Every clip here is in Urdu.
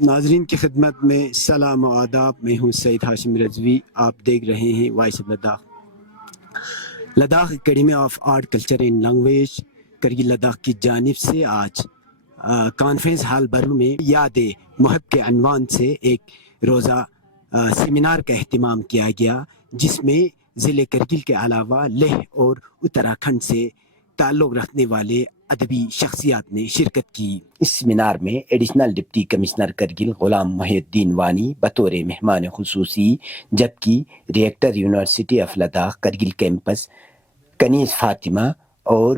ناظرین کی خدمت میں سلام و آداب. میں ہوں سعید ہاشم رضوی. آپ دیکھ رہے ہیں voice of Ladakh. Ladakh academy of art culture and language Kargil Ladakh کی جانب سے آج کانفرنس ہال برو میں یاد محب کے عنوان سے ایک روزہ سیمینار کا اہتمام کیا گیا، جس میں ضلع کرگل کے علاوہ لیہ اور اتراکھنڈ سے تعلق رکھنے والے ادبی شخصیات نے شرکت کی. اس سیمینار میں additional deputy commissioner Kargil Ghulam Mohi uddin Wani بطور مہمان خصوصی، جبکہ rector university of Ladakh Kargil campus Kaneez Fatima اور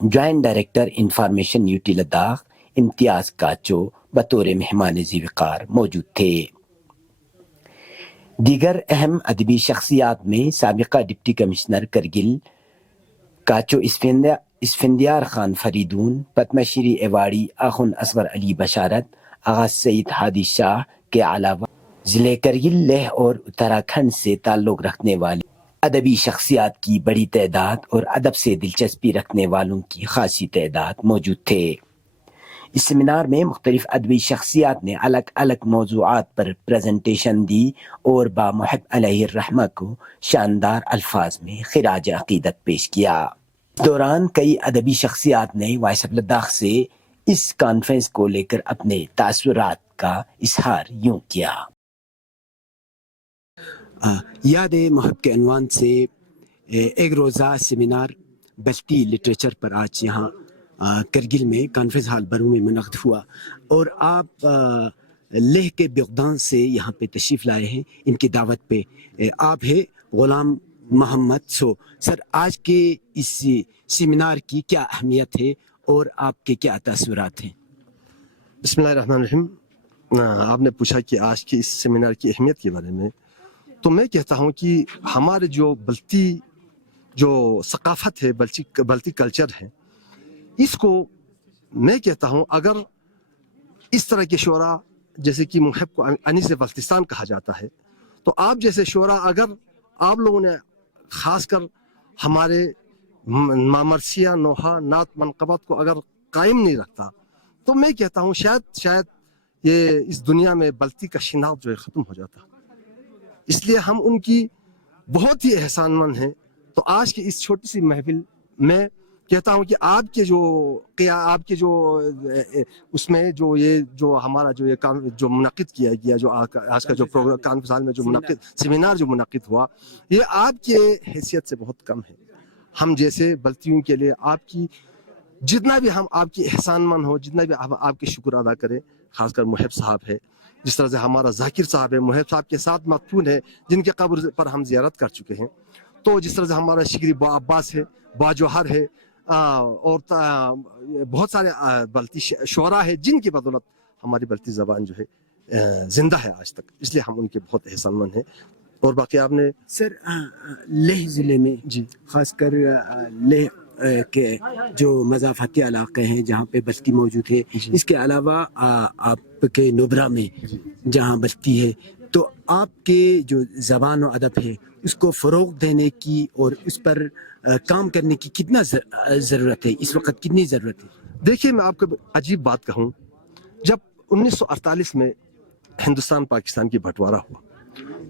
joint director information UT Ladakh Imtiyaz Kachoo بطور مہمان ذی وقار موجود تھے. دیگر اہم ادبی شخصیات میں سابقہ ڈپٹی کمشنر کرگل کاچو اسفندیار خان فریدون، پدم شری ایوارڈی آخوند اصغر علی بشارت، آغا سعید ہادی شاہ کے علاوہ ضلع کرگل، لیہ اور اتراکھنڈ سے تعلق رکھنے والے ادبی شخصیات کی بڑی تعداد اور ادب سے دلچسپی رکھنے والوں کی خاصی تعداد موجود تھے. اس سیمینار میں مختلف ادبی شخصیات نے الگ الگ موضوعات پر پریزنٹیشن دی اور با محب علیہ الرحمہ کو شاندار الفاظ میں خراج عقیدت پیش کیا. اس دوران کئی ادبی شخصیات نے وائس آف لداخ سے اس کانفرنس کو لے کر اپنے تاثرات کا اظہار یوں کیا. یاد محب کے عنوان سے ایک روزہ سیمینار بلٹی لٹریچر پر آج یہاں کرگل میں کانفرنس ہال برو میں منعقد ہوا، اور آپ لیہ کے بغدان سے یہاں پہ تشریف لائے ہیں. ان کی دعوت پہ آپ ہے غلام محمد. سر، آج کے اس سیمینار کی کیا اہمیت ہے اور آپ کے کیا تاثرات ہیں؟ بسم اللہ الرحمن الرحیم. آپ نے پوچھا کہ آج کے اس سیمینار کی اہمیت کے بارے میں، تو میں کہتا ہوں کہ ہمارے جو بلتی جو ثقافت ہے، بلتی کلچر ہے، اس کو میں کہتا ہوں اگر اس طرح کے شعراء جیسے کہ محب کو انیس بلتستان کہا جاتا ہے، تو آپ جیسے شعراء اگر آپ لوگوں نے خاص کر ہمارے مرثیہ، نوحہ، نعت، منقبت کو اگر قائم نہیں رکھتا، تو میں کہتا ہوں شاید یہ اس دنیا میں بلتی کا شناخت جو ہے ختم ہو جاتا. اس لیے ہم ان کی بہت ہی احسان مند ہیں. تو آج کی اس چھوٹی سی محفل میں کہتا ہوں کہ آپ کے جو اس میں جو ہمارا جو منعقد کیا گیا، جو آج کا جو پروگرام کانفرنس ہال میں جو سیمینار جو منعقد ہوا، یہ آپ کے حیثیت سے بہت کم ہے. ہم جیسے بلتیوں کے لیے آپ کی جتنا بھی ہم آپ کی احسان مند ہو، جتنا بھی آپ کے شکر ادا کریں. خاص کر محب صاحب ہے، جس طرح سے ہمارا ذاکر صاحب ہے، محب صاحب کے ساتھ مدفون ہے، جن کے قبر پر ہم زیارت کر چکے ہیں. تو جس طرح سے ہمارا شکری با عباس ہے، با جوہر ہے، اور بہت سارے بلتی شعراء ہے، جن کی بدولت ہماری بلتی زبان جو ہے زندہ ہے آج تک. اس لیے ہم ان کے بہت احسان مند ہیں. اور باقی آپ نے سر، لیہ ضلع میں جی خاص کر لیہ کے جو مضافاتی علاقے ہیں جہاں پہ بستی موجود ہے، اس کے علاوہ آپ کے نبرا میں جہاں بستی ہے، تو آپ کے جو زبان و ادب ہے اس کو فروغ دینے کی اور اس پر کام کرنے کی کتنا ضرورت ہے، اس وقت کتنی ضرورت ہے؟ دیکھیے، میں آپ کو عجیب بات کہوں. جب 1948 میں ہندوستان پاکستان کی بٹوارا ہوا،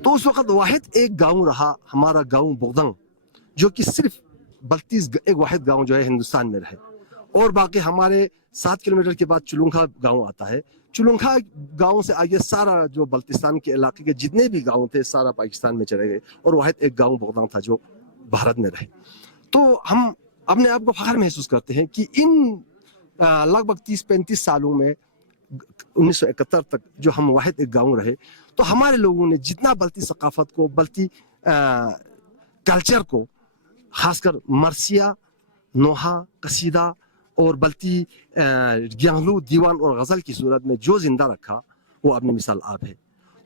تو اس وقت واحد ایک گاؤں رہا، ہمارا گاؤں بغدنگ، جو کہ صرف بلتیس ایک واحد گاؤں جو ہے ہندوستان میں رہے. اور باقی ہمارے 7 کلومیٹر کے بعد چلونکھا گاؤں آتا ہے. چلونکھا گاؤں سے آگے سارا جو بلتستان کے علاقے کے جتنے بھی گاؤں تھے سارا پاکستان میں چلے گئے، اور واحد ایک گاؤں بغدنگ تھا جو بھارت میں رہے. تو ہم اپنے آپ کو فخر محسوس کرتے ہیں کہ ان لگ بھگ 30-35 سالوں میں 1971 تک جو ہم واحد ایک گاؤں رہے، تو ہمارے لوگوں نے جتنا بلتی ثقافت کو، بلتی کلچر کو، خاص کر مرثیہ، نوحہ، قصیدہ اور بلتی گیانلو، دیوان اور غزل کی صورت میں جو زندہ رکھا، وہ اپنی مثال آپ ہے.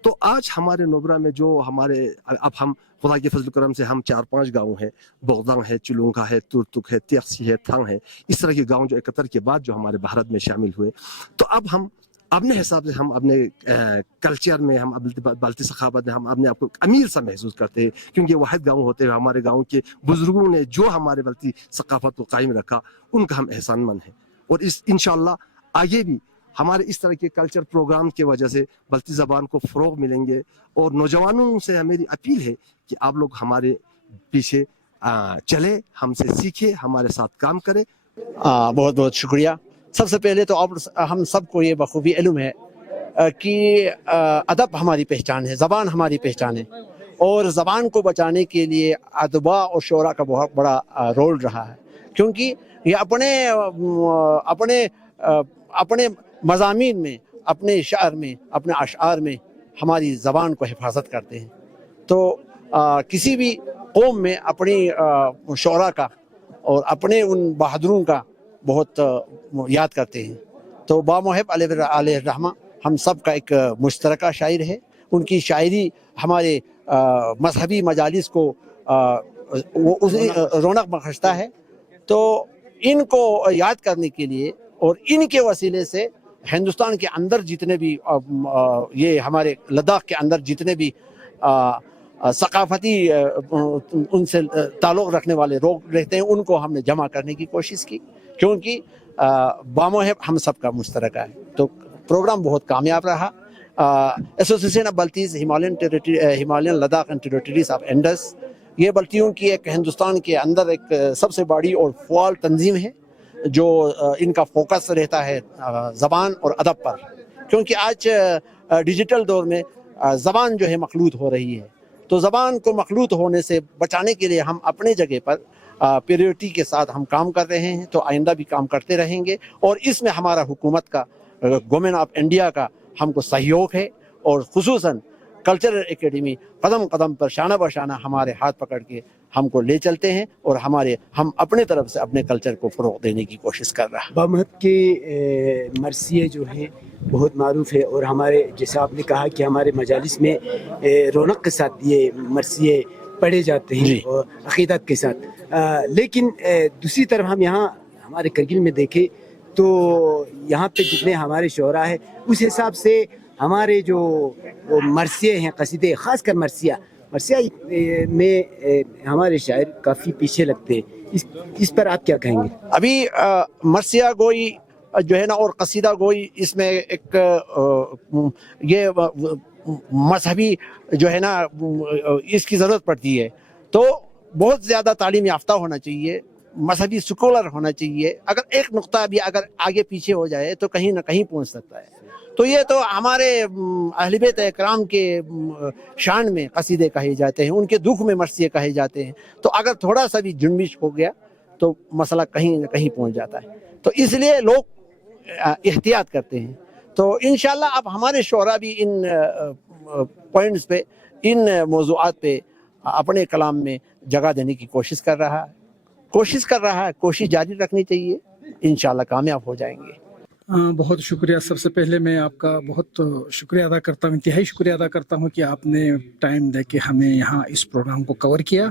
تو آج ہمارے نبرا میں جو اب ہم خدا کے فضل کرم سے ہم 4-5 گاؤں ہیں، بغدنگ ہے، چلونکھا ہے، ترتک ہے، تیخسی ہے، تھنگ ہے، اس طرح کے گاؤں جو 71 کے بعد جو ہمارے بھارت میں شامل ہوئے. تو اب ہم اپنے حساب سے ہم اپنے کلچر میں، ہم بلتی ثقافت میں ہم اپنے آپ کو امیر سا محسوس کرتے ہیں، کیونکہ واحد گاؤں ہوتے ہوئے ہمارے گاؤں کے بزرگوں نے جو ہمارے بلتی ثقافت کو قائم رکھا، ان کا ہم احسان مند ہیں. اور انشاءاللہ آگے بھی ہمارے اس طرح کے کلچر پروگرام کی وجہ سے بلتی زبان کو فروغ ملیں گے. اور نوجوانوں سے میری اپیل ہے کہ آپ لوگ ہمارے پیچھے چلے، ہم سے سیکھے، ہمارے ساتھ کام کرے. بہت بہت شکریہ. سب سے پہلے تو ہم سب کو یہ بخوبی علم ہے کہ ادب ہماری پہچان ہے، زبان ہماری پہچان ہے، اور زبان کو بچانے کے لیے ادبا اور شعراء کا بہت بڑا رول رہا ہے، کیونکہ یہ اپنے مضامین میں، اپنے شعر میں، اپنے اشعار میں ہماری زبان کو حفاظت کرتے ہیں. تو کسی بھی قوم میں اپنی شعراء کا اور اپنے ان بہادروں کا بہت یاد کرتے ہیں. تو با محب علیہ الرحمہ ہم سب کا ایک مشترکہ شاعر ہے. ان کی شاعری ہمارے مذہبی مجالس کو رونق بخشتا ہے. تو ان کو یاد کرنے کے لیے اور ان کے وسیلے سے ہندوستان کے اندر جتنے بھی یہ ہمارے لداخ کے اندر جتنے بھی ثقافتی ان سے تعلق رکھنے والے لوگ رہتے ہیں، ان کو ہم نے جمع کرنے کی کوشش کی، کیونکہ باموہب ہم سب کا مشترکہ ہے. تو پروگرام بہت کامیاب رہا. Association of Baltis Himalayan Ladakh and territories of Indus, یہ بلتیوں کی ایک ہندوستان کے اندر ایک سب سے بڑی اور فعال تنظیم ہے، جو ان کا فوکس رہتا ہے زبان اور ادب پر، کیونکہ آج ڈیجیٹل دور میں زبان جو ہے مخلوط ہو رہی ہے. تو زبان کو مخلوط ہونے سے بچانے کے لیے ہم اپنے جگہ پر پیریورٹی کے ساتھ ہم کام کر رہے ہیں. تو آئندہ بھی کام کرتے رہیں گے، اور اس میں ہمارا حکومت کا، گورنمنٹ آف انڈیا کا ہم کو سہیوگ ہے، اور خصوصاً کلچرل اکیڈمی قدم قدم پر شانہ بشانہ ہمارے ہاتھ پکڑ کے ہم کو لے چلتے ہیں، اور ہم اپنے طرف سے اپنے کلچر کو فروغ دینے کی کوشش کر رہا ہے. بامحب کے مرثیے جو ہیں بہت معروف ہے، اور ہمارے جیسا آپ نے کہا کہ ہمارے مجالس میں رونق کے ساتھ یہ مرثیے پڑھے جاتے ہیں، جی. اور عقیدت کے ساتھ. لیکن دوسری طرف ہم یہاں ہمارے کرگل میں دیکھیں تو یہاں پہ جتنے ہمارے شعراء ہیں اس حساب سے ہمارے جو مرثیے ہیں، قصیدے، خاص کر مرثیہ میں ہمارے شاعر کافی پیچھے لگتے ہیں. اس پر آپ کیا کہیں گے؟ ابھی مرثیہ گوئی جو ہے نا اور قصیدہ گوئی، اس میں ایک یہ مذہبی جو ہے نا اس کی ضرورت پڑتی ہے. تو بہت زیادہ تعلیم یافتہ ہونا چاہیے، مذہبی سکولر ہونا چاہیے. اگر ایک نقطہ بھی اگر آگے پیچھے ہو جائے تو کہیں نہ کہیں پہنچ سکتا ہے. تو یہ تو ہمارے اہل بیت اکرام کے شان میں قصیدے کہے جاتے ہیں، ان کے دکھ میں مرثیے کہے جاتے ہیں. تو اگر تھوڑا سا بھی جنبش ہو گیا تو مسئلہ کہیں نہ کہیں پہنچ جاتا ہے. تو اس لیے لوگ احتیاط کرتے ہیں. تو انشاءاللہ اب ہمارے شعراء بھی ان پوائنٹس پہ، ان موضوعات پہ اپنے کلام میں جگہ دینے کی کوشش کر رہا ہے. کوشش جاری رکھنی چاہیے، انشاءاللہ کامیاب ہو جائیں گے. بہت شکریہ. سب سے پہلے میں آپ کا بہت شکریہ ادا کرتا ہوں، انتہائی شکریہ ادا کرتا ہوں کہ آپ نے ٹائم دے کے ہمیں یہاں اس پروگرام کو کور کیا.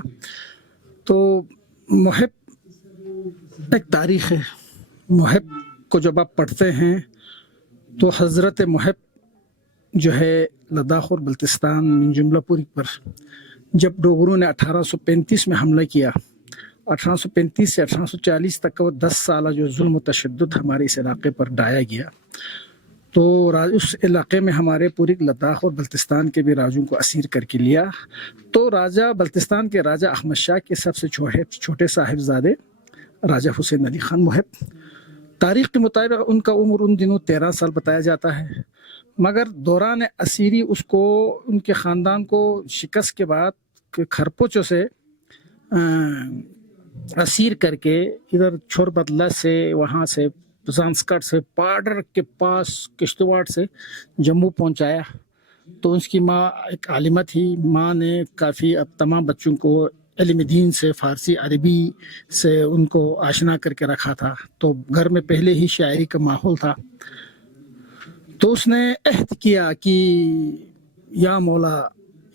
تو محب ایک تاریخ ہے. محب کو جب آپ پڑھتے ہیں تو حضرت محب جو ہے لداخ اور بلتستان من جملہ پوری پر جب ڈوگروں نے 1835 میں حملہ کیا، 1835 سے 1840 تک کا وہ 10 سالہ جو ظلم و تشدد ہمارے اس علاقے پر ڈھایا گیا، تو اس علاقے میں ہمارے پوری لداخ اور بلتستان کے بھی راجوں کو اسیر کر کے لیا. تو راجہ بلتستان کے راجہ احمد شاہ کے سب سے چھوٹے صاحبزادے راجہ حسین علی خان محب، تاریخ کے مطابق ان کا عمر ان دنوں 13 سال بتایا جاتا ہے، مگر دوران اسیری اس کو، ان کے خاندان کو شکست کے بعد کھرپوچوں سے اسیر کر کے ادھر چھور بدلہ سے، وہاں سے زانسکٹ سے، پاڈر کے پاس کشتواڑ سے جموں پہنچایا. تو اس کی ماں ایک عالمہ تھی. ماں نے کافی اب تمام بچوں کو علم دین سے، فارسی عربی سے ان کو آشنا کر کے رکھا تھا. تو گھر میں پہلے ہی شاعری کا ماحول تھا. تو اس نے عہد کیا کہ یا مولا،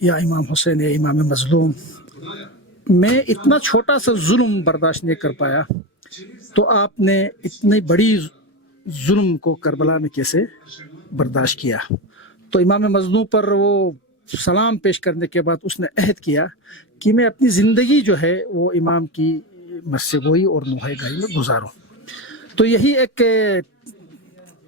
یا امام حسین، یا امام مظلوم، میں اتنا چھوٹا سا ظلم برداشت نہیں کر پایا، تو آپ نے اتنی بڑی ظلم کو کربلا میں کیسے برداشت کیا. تو امام مظلوم پر وہ سلام پیش کرنے کے بعد اس نے عہد کیا کہ میں اپنی زندگی جو ہے وہ امام کی مسجد گوئی اور نوحہ گائی میں گزاروں. تو یہی ایک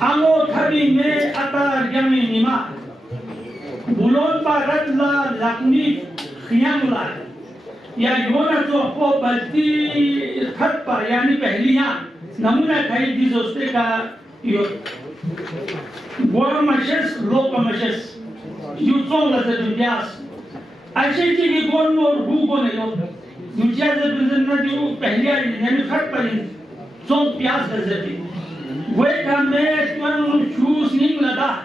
Amo thari me ata yami nima bulon pa radla lakni khiyamula ya yona to po balti khat par yani pehliyan namuna khai di doste ka yo gor mashes loka mashes you song la de bias aise ki ki gon mor hu ko ne yo dujya de bizna ju pehliya yani khat par song pias de Wait a minute, one choose ning lada.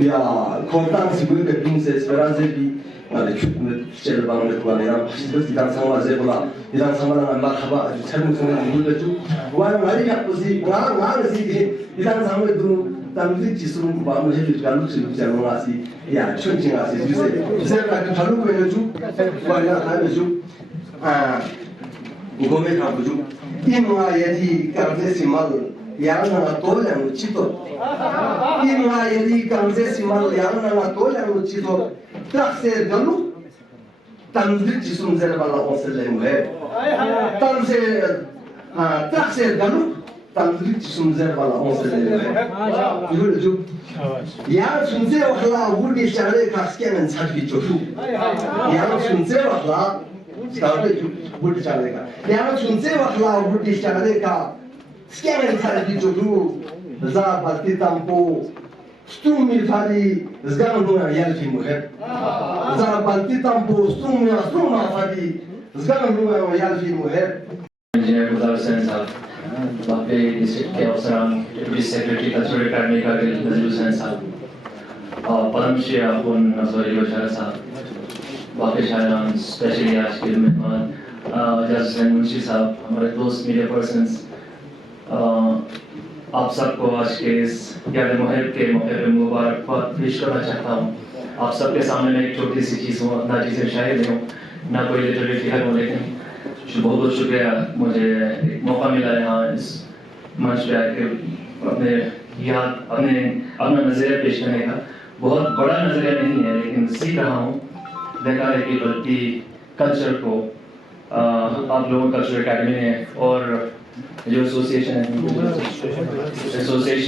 Ya kontan sibuk ke tim se esperanza bi ale chel bang le kwa lera bas dan sama ze bola dan sama na marhaba chal mu na ni le ju wa ngari ka posi nga si dan sama du dan li ji su ba mu he ju ga lu chi ja lo asi ya chun jing asi ju se ka ka lu ko ju wa na ha ju go me ka ju in ma ye ji ka ze simal yang na to lang chito inwa yedi kamze simal yang na to lang chito trak se galu tanzlik jisum zer bala onselem he tan se tak se dalu tanzlik jisum zer bala onselem he yul ju ya sunze wala wudi share kaske men safi jofu ya sunze wala tawe ju wudi share ka ya sunze wala wudi share ka skemen safi jofu za balti tampo ستومي فادي زغانو يالفي مخير زا بالتي تامبو ستوما فادي زغانو يالفي مخير انجینئر گزار حسین صاحب واقعی ڈسٹرکٹ کے افسران ڈپٹی سیکرٹری کلچرل اکیڈمی کا نذیر حسین صاحب اور پدم شری اخون نظوری بشار صاحب واقعی شاعران اسپیشلی آج کے مہمان اعجاز حسین منشی صاحب ہمارے دوست میڈیا پرسنس آپ سب کو آج کے اس یاد محب کے موقع پہ مبارکباد پیش کرنا چاہتا ہوں. آپ سب کے سامنے میں ایک چھوٹی سی چیز ہوں, نہ چیزیں شاہد ہوں, نہ کوئی لٹریری فگر ہوں, لیکن بہت بہت شکریہ مجھے ایک موقع ملا یہاں اس منچ پہ آ کے اپنے یاد اپنا نظریہ پیش کرنے کا. بہت بڑا نظریہ نہیں ہے لیکن سیکھ رہا ہوں. دیکھا ہے کہ بلتی کلچر کو آپ لوگوں کلچرل اکیڈمی نے اور جو ایسوسیشن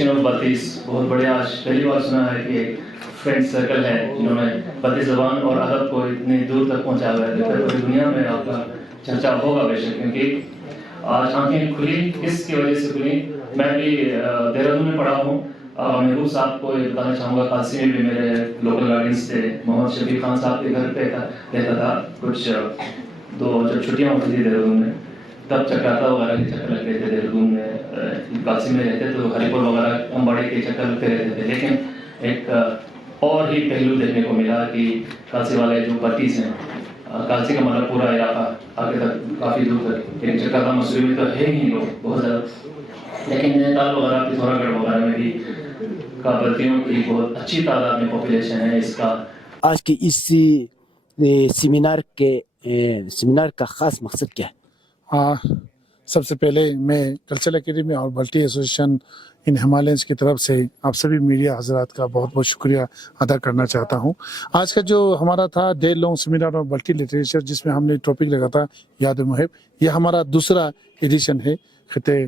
آف بلتیز بہت بڑھیا, آج پہلی بار سنا ہے کہ ایک فرینڈ سرکل ہے جنہوں نے بلتی زبان اور ادب کو اتنی دور تک پہنچا ہوا ہے. پوری دنیا میں آپ کا چرچا ہوگا بے شک, کیونکہ آج آنکھیں کھلی کس کی وجہ سے کھلی. میں بھی دہرادون میں پڑھا ہوں. محبوب صاحب کو یہ بتانا چاہوں گا, قادسی میں بھی میرے لوکل گارڈینس تھے. محمد شفیق خان صاحب کے گھر پہ رہتا تھا کچھ جب چھٹیاں ہوتی تھی دہرادون میں, تب چکراتا وغیرہ کے چکر لگتے تھے دہرادون میں. قادسی میں رہتے تو ہری پور وغیرہ امباڑی کے چکر لگتے رہتے تھے. لیکن ایک اور ہی پہلو دیکھنے کو ملا کہ قادسی والے جو بلتیز ہیں, قادسی کا مطلب پورا علاقہ آگے تک کافی دور تک, لیکن چکراتا مسوری میں تو ہے ہی لوگ بہت زیادہ. لیکن نینیتال وغیرہ پتھورا گڑھ وغیرہ میں بھی بلتیوں کی بہت اچھی تعداد میں پاپولیشن ہے. اس کا آج کے اس سیمینار کا خاص مقصد کیا ہے؟ سب سے پہلے میں کلچرل اکیڈمی اور بلٹی ایسوسیشن ان ہمالینس کی طرف سے آپ سبھی میڈیا حضرات کا بہت بہت شکریہ ادا کرنا چاہتا ہوں. آج کا جو ہمارا تھا ڈے لانگ سیمینار اور بلٹی لٹریچر, جس میں ہم نے ٹاپک لگا تھا یاد محب, یہ ہمارا دوسرا ایڈیشن ہے خطے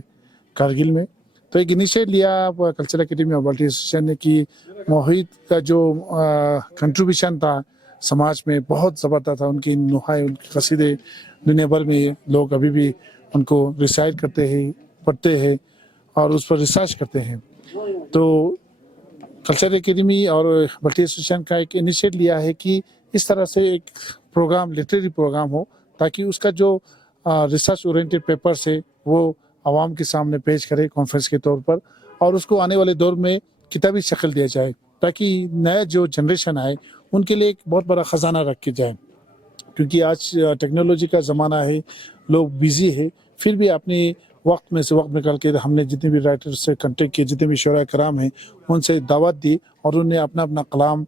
کارگل میں. تو ایک انیشیٹ لیا کلچرل اکیڈمی اور بلٹی ایسوسیشن نے کہ محیط کا جو کنٹریبیوشن تھا سماج میں بہت زبردست تھا. ان کی نوحائے, ان کے قصیدے دنیا بھر میں لوگ ابھی بھی ان کو ریسائٹ کرتے ہیں, پڑھتے ہیں اور اس پر ریسرچ کرتے ہیں. تو کلچرل اکیڈمی اور بلٹی ایسوسیشن کا ایک انیشیٹ لیا ہے کہ اس طرح سے ایک پروگرام, لٹریری پروگرام ہو, تاکہ اس کا جو ریسرچ اورینٹیڈ پیپرس ہے وہ عوام کے سامنے پیش کرے کانفرنس کے طور پر, اور اس کو آنے والے دور میں کتابی شکل دیا جائے, تاکہ نیا جو جنریشن آئے ان کے لیے ایک بہت بڑا خزانہ رکھ جائے. کیونکہ آج ٹیکنالوجی کا زمانہ ہے, لوگ بیزی ہے, پھر بھی اپنی وقت میں سے وقت نکال کے ہم نے جتنے بھی رائٹر سے کنٹیکٹ کیے, جتنے بھی شعراء کرام ہیں ان سے دعوت دی, اور انہوں نے اپنا اپنا کلام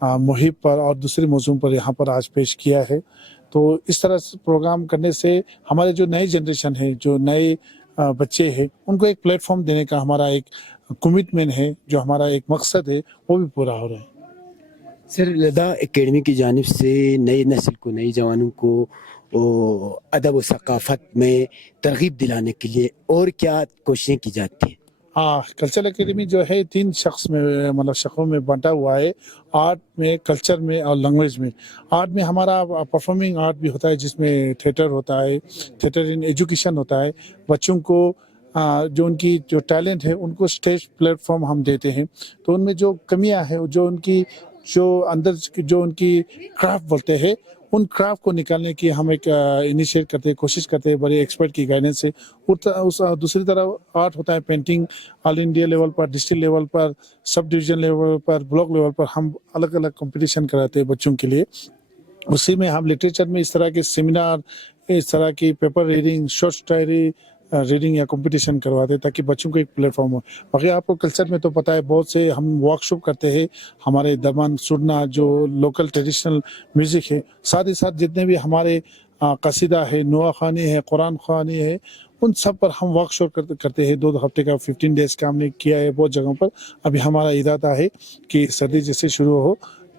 محب پر اور دوسرے موضوع پر یہاں پر آج پیش کیا ہے. تو اس طرح سے پروگرام کرنے سے ہمارے جو نئی جنریشن ہے, جو نئے بچے ہیں, ان کو ایک پلیٹ فارم دینے کا ہمارا ایک کمٹمنٹ ہے, جو ہمارا ایک مقصد ہے وہ بھی پورا ہو رہا ہے. سر, لداخ اکیڈمی کی جانب سے نئی نسل کو, نئی جوانوں کو ادب و ثقافت میں ترغیب دلانے کے لیے اور کیا کوششیں کی جاتی ہیں؟ کلچرل اکیڈمی جو ہے 3 شقوں میں بانٹا ہوا ہے, آرٹ میں, کلچر میں اور لینگویج میں. آرٹ میں ہمارا پرفارمنگ آرٹ بھی ہوتا ہے, جس میں تھیٹر ہوتا ہے, تھیٹر ان ایجوکیشن ہوتا ہے. بچوں کو جو ان کی جو ٹیلنٹ ہے ان کو اسٹیج پلیٹ فارم ہم دیتے ہیں. تو ان میں جو کمیاں ہیں, جو ان کی جو اندر جو ان کی کرافٹ بولتے ہیں, ان کرافٹ کو نکالنے کی ہم ایک انیشیٹ کرتے ہیں, کوشش کرتے ہیں بڑے ایکسپرٹ کی گائیڈنس سے. دوسری طرف آرٹ ہوتا ہے پینٹنگ, آل انڈیا لیول پر, ڈسٹرکٹ لیول پر, سب ڈویژن لیول پر, بلاک لیول پر ہم الگ الگ کمپٹیشن کراتے ہیں بچوں کے لیے. اسی میں ہم لٹریچر میں اس طرح کے سیمینار, اس طرح کی paper reading, short diary reading یا کمپٹیشن کرواتے ہیں, تاکہ بچوں کو ایک پلیٹ فارم ہو. باقی آپ کو کلچر میں تو پتہ ہے بہت سے ہم ورک شاپ کرتے ہیں, ہمارے درمان سرنا جو لوکل ٹریڈیشنل میوزک ہے, ساتھ ہی ساتھ جتنے بھی ہمارے قصیدہ ہے, نوا خوانی ہے, قرآن خوانی ہے, ان سب پر ہم ورک شاپ کرتے ہیں. 2 ہفتے کا 15 days کا ہم نے کیا ہے بہت جگہوں پر. ابھی ہمارا ارادہ ہے کہ سردی جیسے شروع ہو